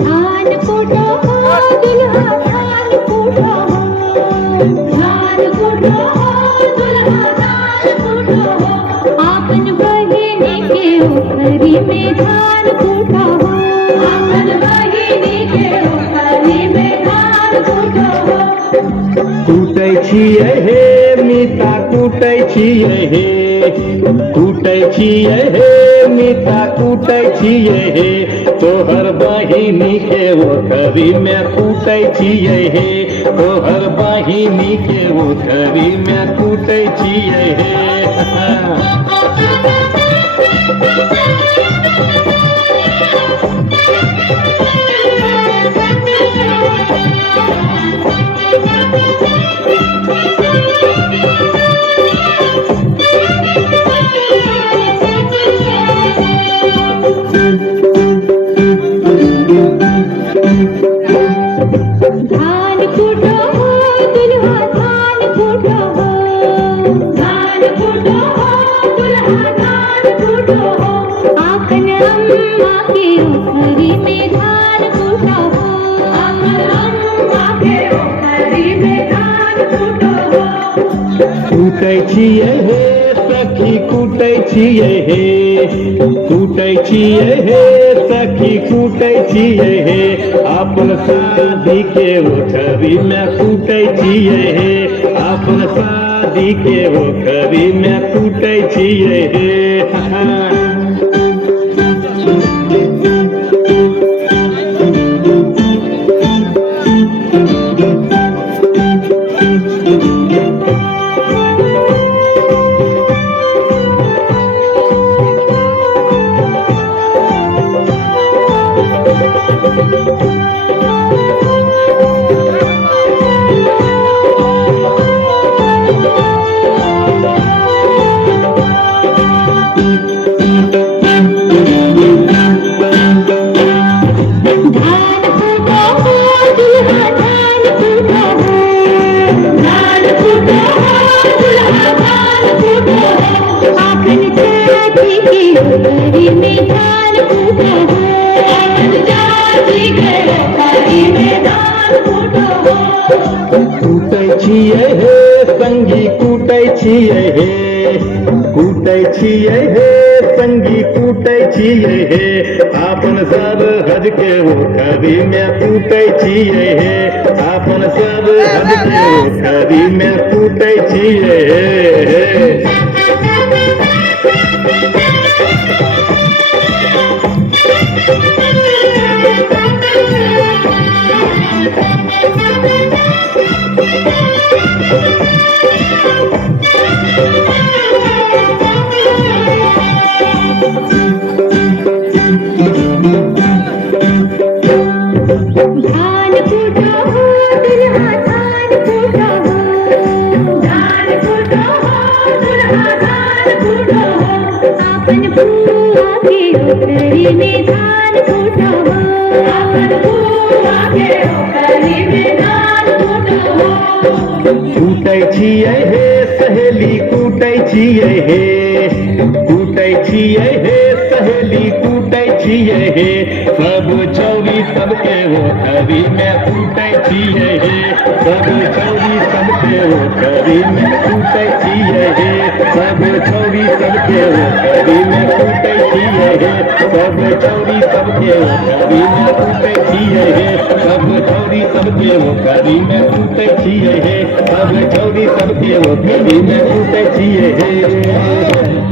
धान कुटो हो दुल्हा धान कुटो हो धान कुटो हो दुल्हा धान कुटो हो आपन बहिनी के ओखरी में धान कुटो हो आपन बहिनी के ओखरी में धान कुटो हो कूटै छियै हे मीता कूटै छियै हे कूटै छियै हे मीता कूटै छियै हे तोहर बहिनी के ओखरी में कूटै छियै हे तोहर बहिनी के ओखरी में कूटै छियै हे धान कुटो हो दुल्हा धान कुटो हो धान कुटो हो दुल्हा धान कुटो हो आपन अम्मा के ओखरी में धान कुटो हो आपन अम्मा के ओखरी में धान कुटो हो कूटै छियै हे सखी कूटै छियै हे कूटै छियै हे सखी कूटै छियै हे अपन शादी के ओखरी में कूटै छियै हे अपन शादी के ओखरी में कूटै छियै हे धान कुटो हो दुल्हा धान कुटो हो धान कुटो हो दुल्हा धान कुटो हो आपन जाति के ओखरी में धान कुटो हो आपन जाति के ओखरी में धान कुटो हो कूटै छियै हे संगी कूटै छियै हे कूटै छियै हे संगी कूटै छियै हे आपन सरहद के ओखरी में कूटै छियै हे आपन सरहद के ओखरी में कूटै छियै हे धान कुटो हो दुल्हा धान कुटो हो धान कुटो हो दुल्हा धान कुटो हो आपन बुआ के ओखरी में धान कुटो हो आपन बुआ के ओखरी में धान कुटो हो कूटै छियै हे सहेली कूटै छियै हे कूटै छियै हे सहेली कूटै छियै हे सब छौरी सबके ओखरी में कूटै छियै हे सब छौरी सबके ओखरी में कूटै छियै हे सब छौरी सबके ओखरी में कूटै छियै हे सब छौरी सबके ओखरी में कूटै छियै हे सब छौरी सबके ओखरी में कूटै छियै हे सब छौरी सबके ओखरी में कूटै छियै हे